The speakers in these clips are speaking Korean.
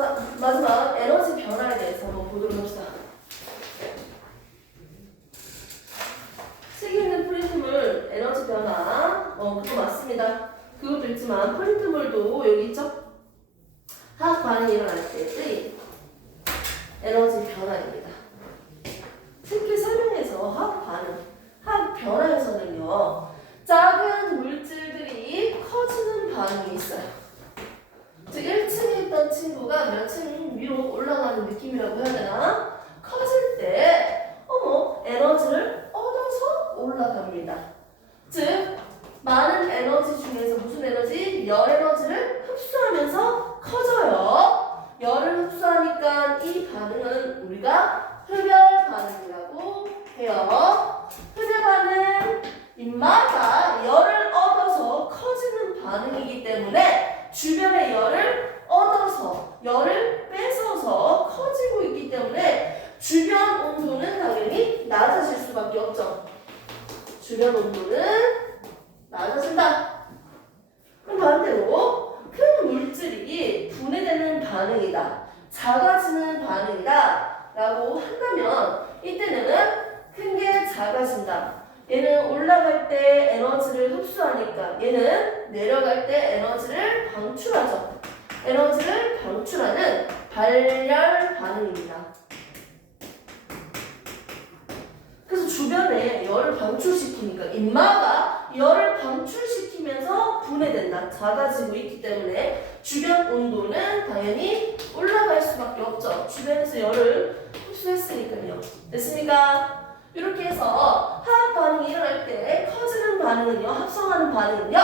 자, 마지막 에너지 변화에 대해서 한번 보도록 합시다. 책에 있는 프린트물 에너지 변화, 그거 맞습니다. 그것도 있지만 프린트물도 여기 있죠? 화학 반응이 일어날 때의 에너지 변화입니다. 특히 설명에서 화학 반응, 화학 변화에서는요, 작은 물질들이 커지는 반응이 있어요. 즉 1층에 있던 친구가 몇 층 위로 올라가는 느낌이라고 해야 되나? 커질 때 에너지를 얻어서 올라갑니다. 즉 많은 에너지 중에서 무슨 에너지? 열 에너지를 흡수하면서 커져요. 열을 흡수하니까 이 반응은 우리가 흡열 반응이라고 해요. 흡열 반응, 인마가 열을 얻어서 커지는 반응이기 때문에 주변의 열을 얻어서 열을 뺏어서 커지고 있기 때문에 주변 온도는 당연히 낮아질 수밖에 없죠. 주변 온도는 낮아진다. 그럼 반대로 큰 물질이 분해되는 반응이다, 작아지는 반응이다 라고 한다면 이때는 큰 게 작아진다. 얘는 올라갈 때 에너지를 흡수하니까 얘는 내려갈 때 에너지를 방출하죠. 에너지를 방출하는 발열 반응입니다. 그래서 주변에 열을 방출시키니까 인마가 열을 방출시키면서 분해된다. 작아지고 있기 때문에 주변 온도는 당연히 올라갈 수밖에 없죠. 주변에서 열을 흡수했으니까요. 됐습니까? 이렇게 해서 화학 반응이 일어날 때 커지는 반응은요, 합성하는 반응은요,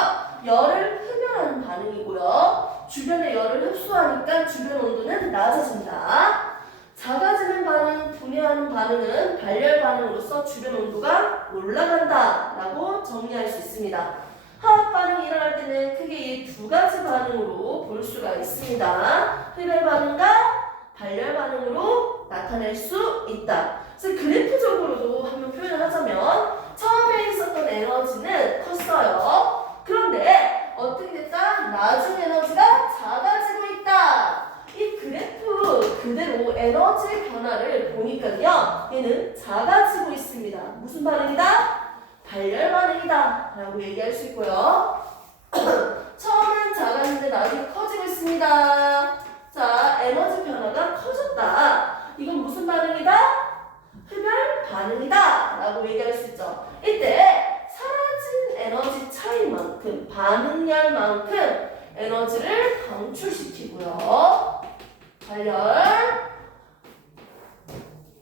열을 흡연하는 반응이고요. 주변의 열을 흡수하니까 주변 온도는 낮아진다. 작아지는 반응, 분해하는 반응은 발열 반응으로서 주변 온도가 올라간다 라고 정리할 수 있습니다. 화학 반응이 일어날 때는 크게 이 두 가지 반응으로 볼 수가 있습니다. 흡열 반응과 발열 반응으로 나타낼 수 있다. 그래서 그래프적으로도 한번 표현을 하자면 처음에 있었던 에너지는 컸어요. 그런데 어떻게 됐다? 나중 에너지가 작아지고 있다. 이 그래프 그대로 에너지 변화를 보니까요, 얘는 작아지고 있습니다. 무슨 반응이다? 발열 반응이다 라고 얘기할 수 있고요. 처음엔 작았는데 나중에 커지고 있습니다. 자, 에너지 변화가 커졌다. 이건 무슨 반응이다? 흡열 반응이다 라고 얘기할 수 있죠. 이때 사라진 에너지 차이만큼, 반응열만큼 에너지를 방출시키고요. 발열,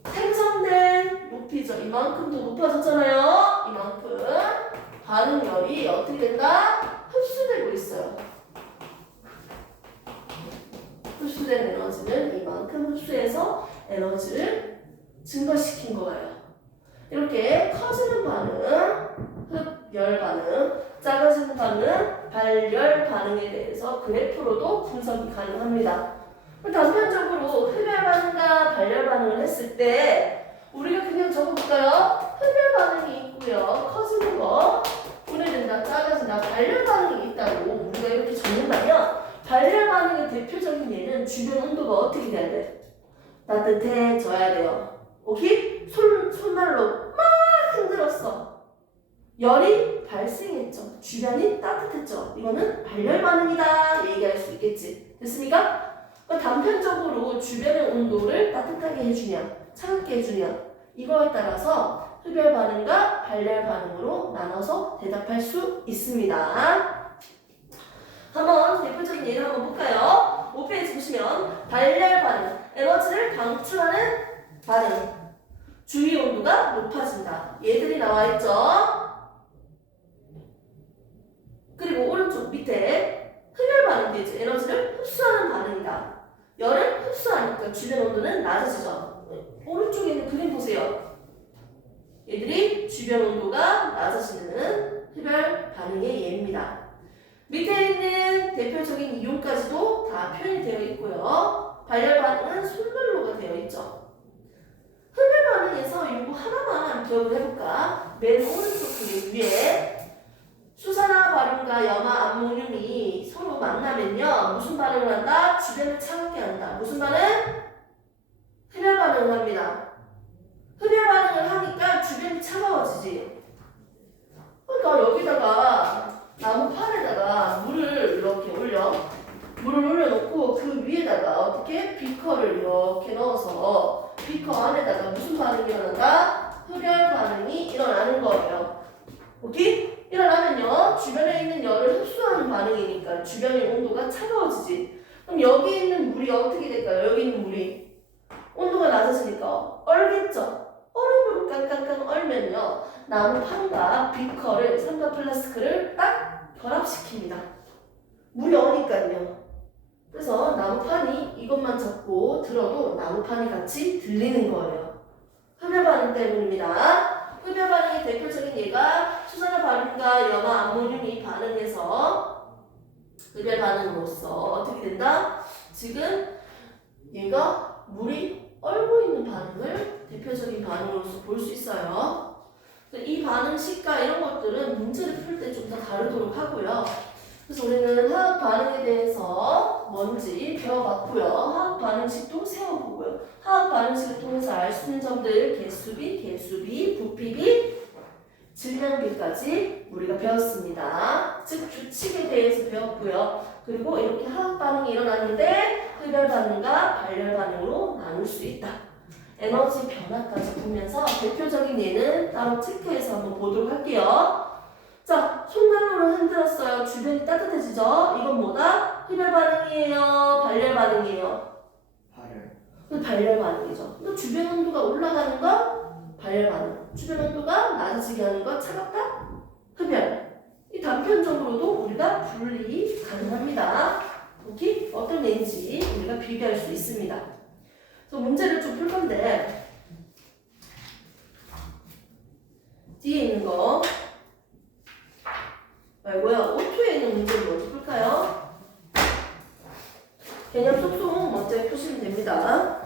생성된 높이죠. 이만큼 더 높아졌잖아요. 이만큼 반응열이 어떻게 된다? 흡수되고 있어요. 흡수된 에너지는 이만큼 흡수해서 에너지를 증가시킨 거예요. 이렇게 커지는 반응, 흡열 반응, 작아지는 반응, 발열 반응에 대해서 그래프로도 분석이 가능합니다. 단편적으로 흡열 반응과 발열 반응을 했을 때 우리가 그냥 적어볼까요? 흡열 반응이 있고요. 커지는 거, 분해된다, 작아진다, 발열 반응이 있다고 우리가 이렇게 적는다면 발열 반응의 대표적인 예는 주변 온도가 어떻게 돼야 돼? 따뜻해져야 돼요. 오케이? 손날로 막 흔들었어. 열이 발생했죠. 주변이 따뜻했죠. 이거는 발열 반응이다 얘기할 수 있겠지. 됐습니까? 단편적으로 주변의 온도를 따뜻하게 해주냐, 차갑게 해주냐, 이거에 따라서 흡열 반응과 발열 반응으로 나눠서 대답할 수 있습니다. 한번 대표적인 예를 한번 볼까요? 5페이지 보시면 발열 반응, 에너지를 방출하는 반응, 주위 온도가 높아진다. 얘들이 나와 있죠? 그리고 오른쪽 밑에 흡열 반응도 있죠. 에너지를 흡수하는 반응이다. 열을 흡수하니까 주변 온도는 낮아지죠. 오른쪽에 있는 그림 보세요. 얘들이 주변 온도가 낮아지는 흡열 반응의 예입니다. 밑에 있는 대표적인 이용까지도 다 표현이 되어 있고요. 발열 반응은 손난로가 되어 있죠. 흡열 반응에서 이거 하나만 기억을 해볼까? 맨 오른쪽 그림 위에 수산화바륨과 염화 암모늄이 서로 만나면요 무슨 반응을 한다? 주변을 차갑게 한다. 무슨 반응? 흡열 반응을 합니다. 흡열 반응을 하니까 주변이 차가워지지. 그러니까 여기다가 나무판에다가 물을 이렇게 올려놓고 그 위에다가 어떻게 비커를 이렇게 넣어서 비커 안에다가 무슨 반응이 일어난다? 흡열 반응이 일어나는 거예요. 오케이? 일어나면요 주변에 있는 열을 흡수하는 반응이니까 주변의 온도가 차가워지지. 그럼 여기 있는 물이 어떻게 될까요? 여기 있는 물이 온도가 낮아지니까 얼겠죠? 얼음으로 깡깡깡 얼면요 나무판과 비커를 삼각 플라스크를 딱 결합시킵니다. 물이 어니까요. 그래서 나무판이 이것만 잡고 들어도 나무판이 같이 들리는 거예요. 흡열 반응 때문입니다. 흡열 반응의 대표적인 예가 수산화바륨과 염화 암모늄이 반응해서 흡열 반응으로서 어떻게 된다? 지금 얘가 물이 얼고 있는 반응을 대표적인 반응으로서 볼 수 있어요. 이 반응식과 이런 것들은 문제를 풀 때 좀 더 다루도록 하고요. 그래서 우리는 화학 반응에 대해서 뭔지 배워봤고요. 화학 반응식도 세워보고요. 화학 반응식을 통해서 알 수 있는 점들 개수비, 부피비, 질량비까지 우리가 배웠습니다. 즉 규칙에 대해서 배웠고요. 그리고 이렇게 화학 반응이 일어났는데 흡열 반응과 발열 반응으로 나눌 수 있다. 에너지 변화까지 보면서 대표적인 예는 따로 체크해서 한번 보도록 할게요. 자, 손난로를 흔들었어요. 주변이 따뜻해지죠? 이건 뭐다? 흡열 반응이에요? 발열 반응이에요? 발열 반응이죠. 또 주변 온도가 올라가는 거? 발열 반응. 주변 온도가 낮아지게 하는 거? 차갑다? 흡열. 이 단편적으로도 우리가 분리 가능합니다. 오케이? 어떤 예인지 우리가 비교할 수 있습니다. 그래서 문제를 좀 풀 건데 뒤에 있는 거 말고요. 5초에 있는 문제를 먼저 풀까요? 개념 속속 먼저 푸시면 됩니다.